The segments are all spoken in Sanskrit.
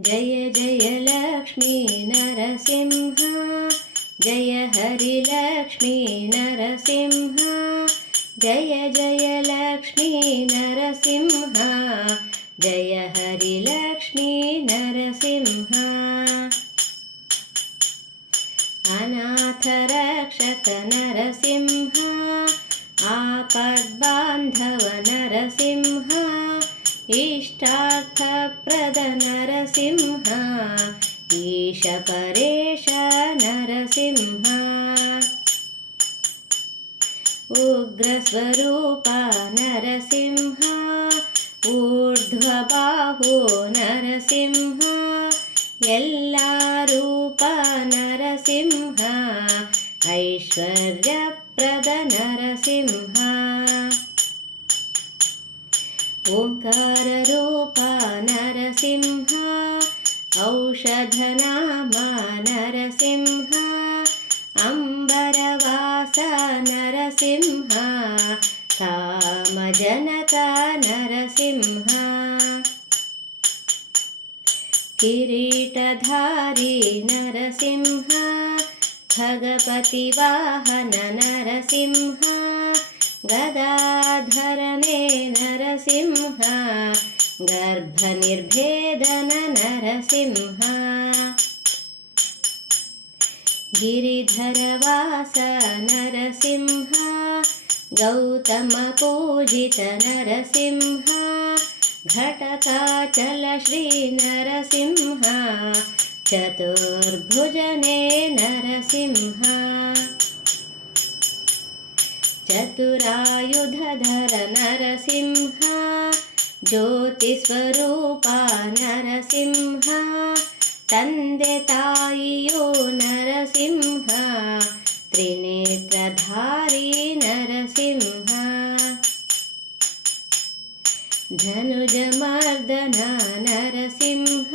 जय जय लक्ष्मी नरसिंह, जय हरि लक्ष्मी नरसिंह, जय जय लक्ष्मी नरसिंह, जय हरि लक्ष्मी नरसिंह। अनाथ रक्षक नरसिंह, आपद्बान्धव नरसिंह, इष्टार्थप्रद नरसिंह, ईश परेश नरसिंह। उग्रस्वरूप नरसिंह, ऊर्ध्वबाहु नरसिंह, यल्लारूप नरसिंह, ऐश्वर्यप्रद नरसिंह। ओंकाररूप नरसिंह, औषधनाम नरसिंह, अंबरवास नरसिंह, कामजनक नरसिंह। किरीटधारी नरसिंह, खगपतिवाहन नरसिंह, गदाधरने नरसिंह, गर्भनिर्भेदन नरसिंह। गिरिधरवास नरसिंह, गौतमपूजित नरसिंह, घटकाचल श्री नरसिंह, चतुर्भुजने नरसिंह। चतुरायुधधर नरसिंह, ज्योतिस्वरूप नरसिंह, तंदे तायियो नरसिंह, त्रिनेत्रधारी नरसिंह। धनुजमर्दन नरसिंह,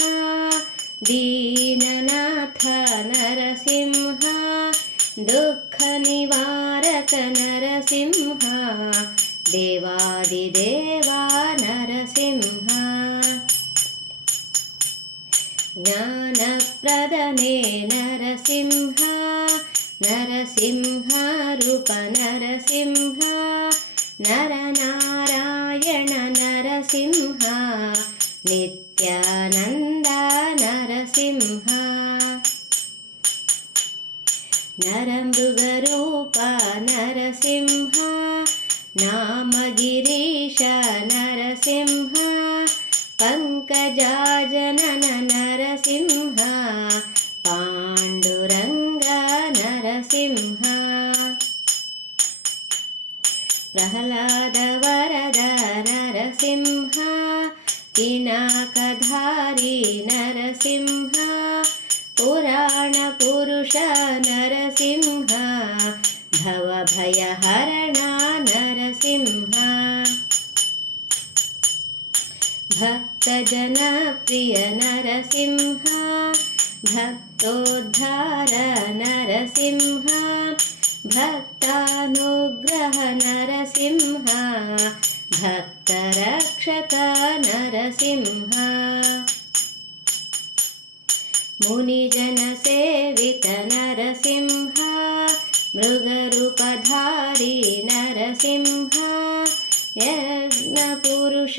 दीननाथ नरसिंह, दुःखनिवारक नरसिंह, देवादिदेवा नरसिंह। ज्ञानप्रदने नरसिंह, नरसिंहरूप नरसिंह, नरनारायण नरसिंह, नित्यानन्द नरसिंह। नरमृगरूप नरसिंह, नामगिरीश नरसिंह, पङ्कजाजनन नरसिंह, पाण्डुरङ्ग नरसिंह। प्रह्लादवरद नरसिंह, पिनाकधारी नरसिंह, पुराणपुरुष नरसिंह, भवभयहरण नरसिंह। भक्तजनप्रिय नरसिंह, भक्तोद्धार नरसिंह, भक्तानुग्रह नरसिंह, भक्तरक्षक नरसिंह। मुनिजनसेवित नरसिंह, मृगरूपधारी नरसिंह, यज्ञपुरुष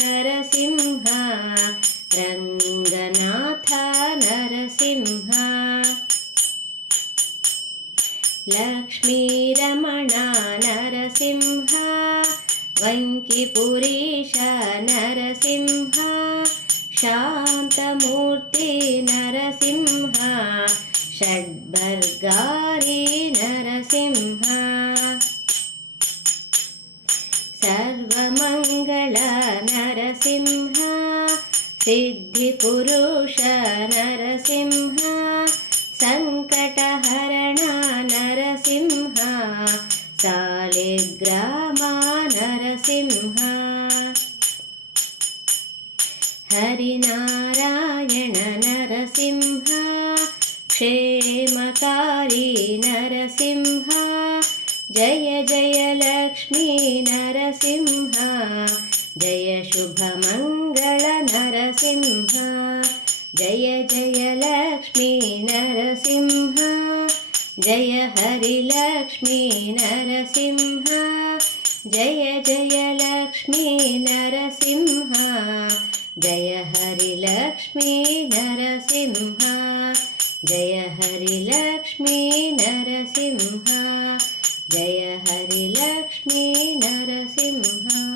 नरसिंह, रङ्गनाथ नरसिंह। लक्ष्मीरमण नरसिंह, वङ्किपुरीश नरसिंह, शान्तमूर्ति नरसिंह, षड्भर्गारी नरसिंह। सर्वमङ्गल नरसिंह, सिद्धिपुरुष नरसिंह, सङ्कटहरण नरसिंह, सालिग्राम नरसिंह। हरिनारायण नरसिंह, क्षेमकारी नरसिंह, जय जय लक्ष्मी नरसिंह, जय शुभमङ्गल नरसिंह, जय जय लक्ष्मी नरसिंह जय हरि लक्ष्मी नरसिंह जय जय लक्ष्मी नरसिंह जय हरि लक्ष्मी नरसिंह जय हरि लक्ष्मी नरसिंह जय हरि लक्ष्मी नरसिंह।